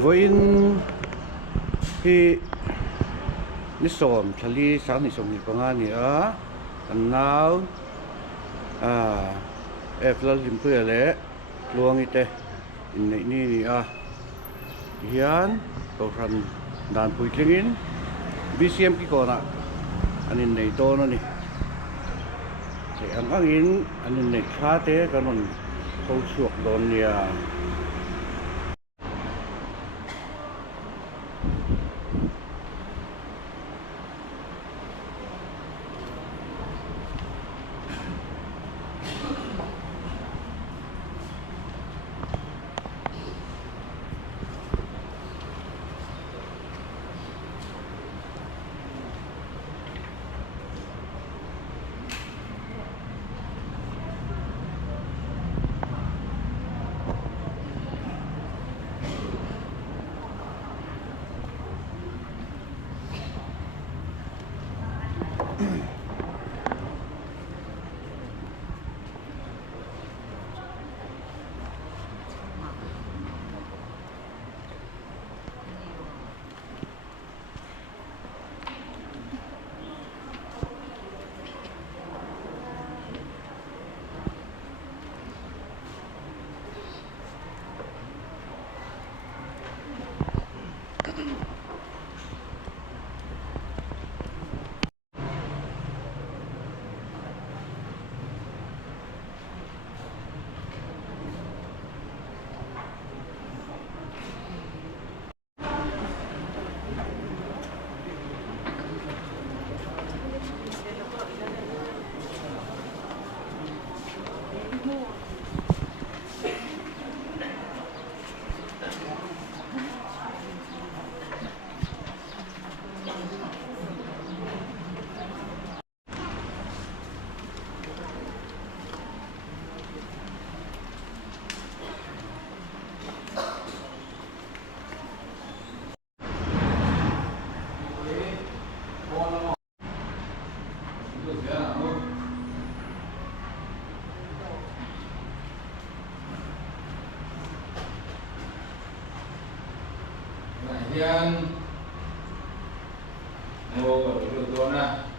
voin hi ni som thali sang ni som ni panga ni a kan nau eflal limpu le luang ite in nei ni a hian ko ran dan pui tlingin BCM ki ko na anin nei to no ni se angin anin nei kha te kanon ko suak don nia Yan mo ito na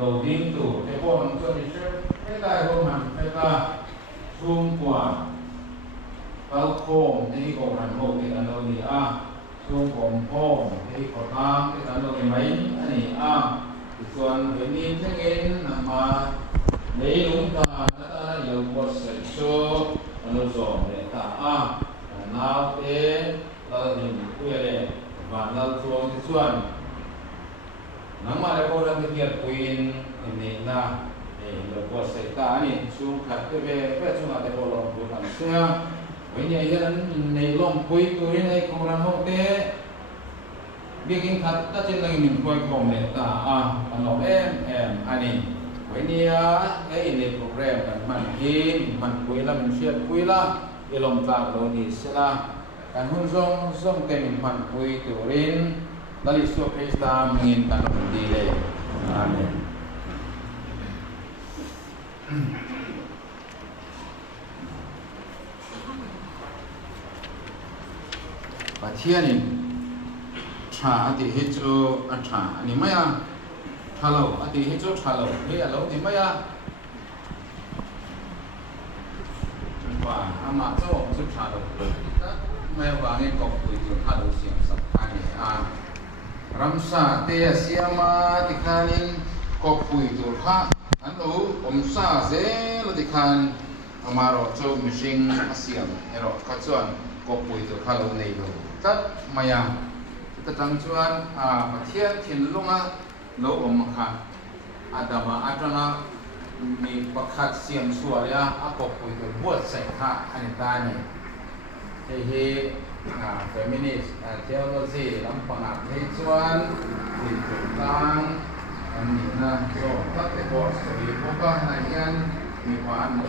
loading to แต่พวกมันส่วนที่ไม่ได้พวกมันไม่ได้ซูมกว่าเราโค้งที่กองหันโมกที่กันเรานี่ซูมของโค้งที่กดทางที่กันเราไหมอันนี้ส่วนเห็นนี้ทั้งเองนำมาในลุงตาแล้วตาอยู่บนเสโซอนุสรณ์เนี่ยตาน้าวเตเราเห็นคุยเลยว่าเราส่วนที่ส่วนนังมาเลยพวกเราที่เกี่ยวกับอินนี่นะเราบวชเสกตานี่ช่วงขัดก็เป็นช่วงอะไรพวกเราบุญทำเสียวันนี้ยันในลมคุยตัวนี้ในของเราห้องเต้เกี่ยงขัดก็จะเลยหนึ่งคุยของเนตาอันเราอันนี้วันนี้ในโปรแกรมกันมันกินมันคุยละมันเชื่อคุยละเอลมตาโลนิสละการหุ่นส่งเต็มมันคุยตัวริน Dari Yesus Kristus menginginkan berdiri. Amin. Pathian ini cha ati hijo cha ni maya chalo ati hijo chalo he alo ni maya wa ama zo su chalo maya wa nge kok tu ju chalo siam sap ani a ramsa te siama tikhanin kok pui tu kha an lo omsa ze lo tikhan amaro cho mishing asiam ero kachuan kok pui tu kha lo nei lo tat maya kita tangcuan pathian thin lunga lo omkha adama atana mi pakhat siam sualia akok pui tu buat sai kha anitani he feminist theology lampanga he chuan tin tang ani na so tak te bo soi boka na hian mi pan mo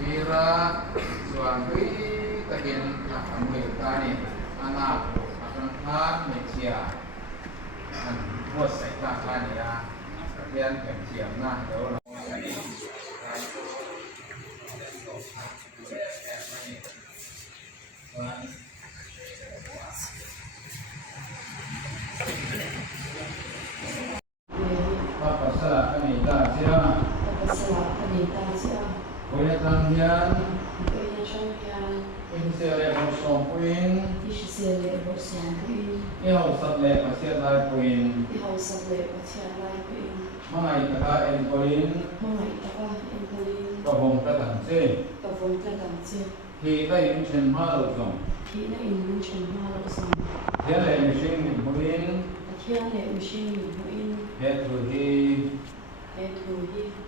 tira chuan ri takin amui tani anak akan khat mecia an buat sai kha khania hian kem chiam na do Pasal kami dah siapa? Boleh tanggian. Ini saya bersong puin. Ini harus sampai pasir lagi puin. Mengai kata enpolin. Kehong kata sih. Kita ini cenderung dong. Dia lagi mesin puin. Head to he.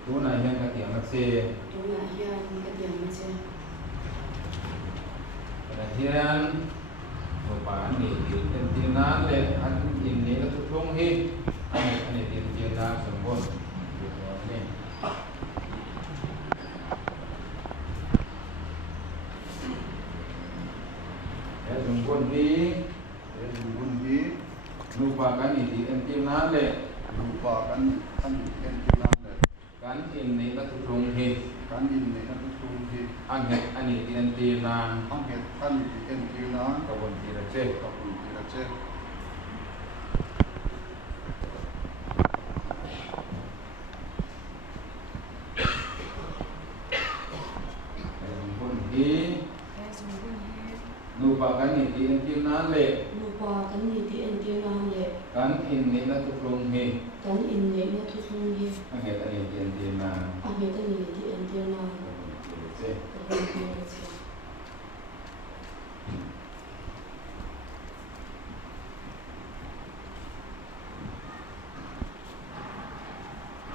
Tuna yang kati amat se. Perhatian. Bapak ni tintinan le ini itu tung he. Ini tintinan sembun. Ni. Ya sembun he. Lupakan ini tintinan le. Lupakan tintinan le. Kan ini itu tung he. Kan ini itu tung he. Angkat ani tintinan. Angkat kan tintinan. Kebun tidak cek. Kebun tidak cek. Sembun he. Lupakan ini tintinan le. Kan ini itu tung he. Angkat ani tintinan.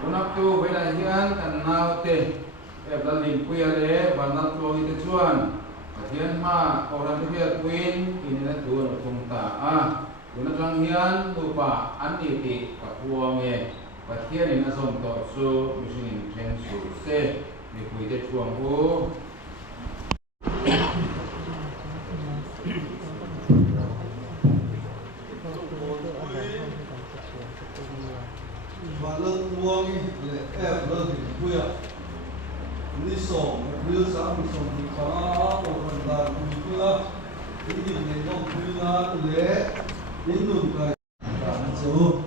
Unak tu bedahian kenal teh eblalin puyale banal tu itu cuan. Kasihan ma orang tu kuin ini na tu kumta Unak langhian lupa andi ti kapuange. Kasihan ini nasom to su missing intensu se ni kuite chuang u. Balot uang le balot kuya. Ini song, beliau sama song di kana orang dah kuya. Ini nenong kuya le indun kai. So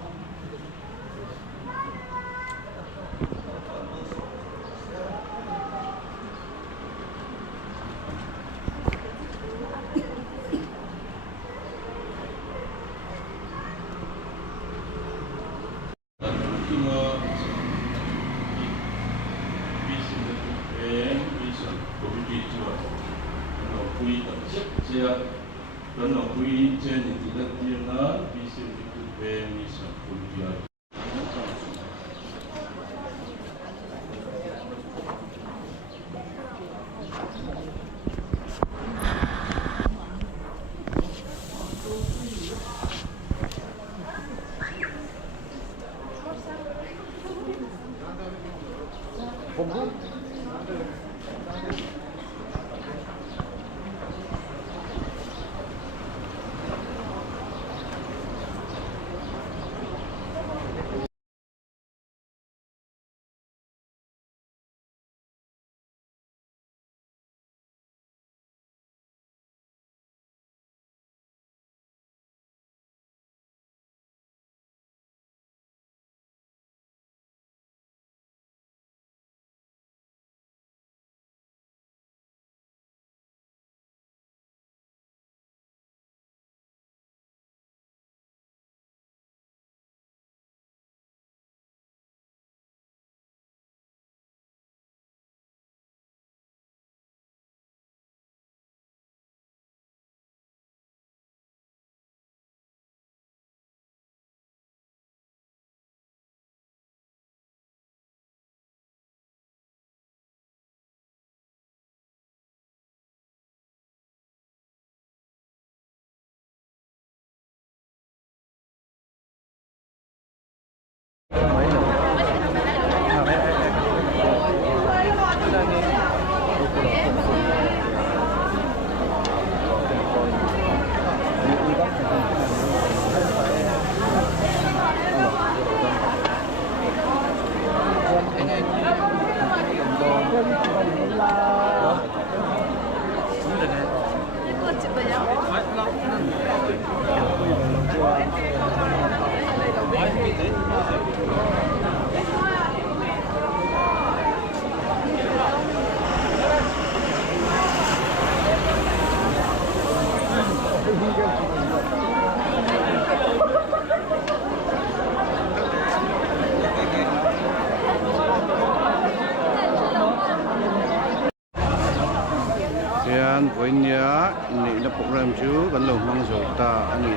Voinya ini na program chu kan lo mang zo ta ani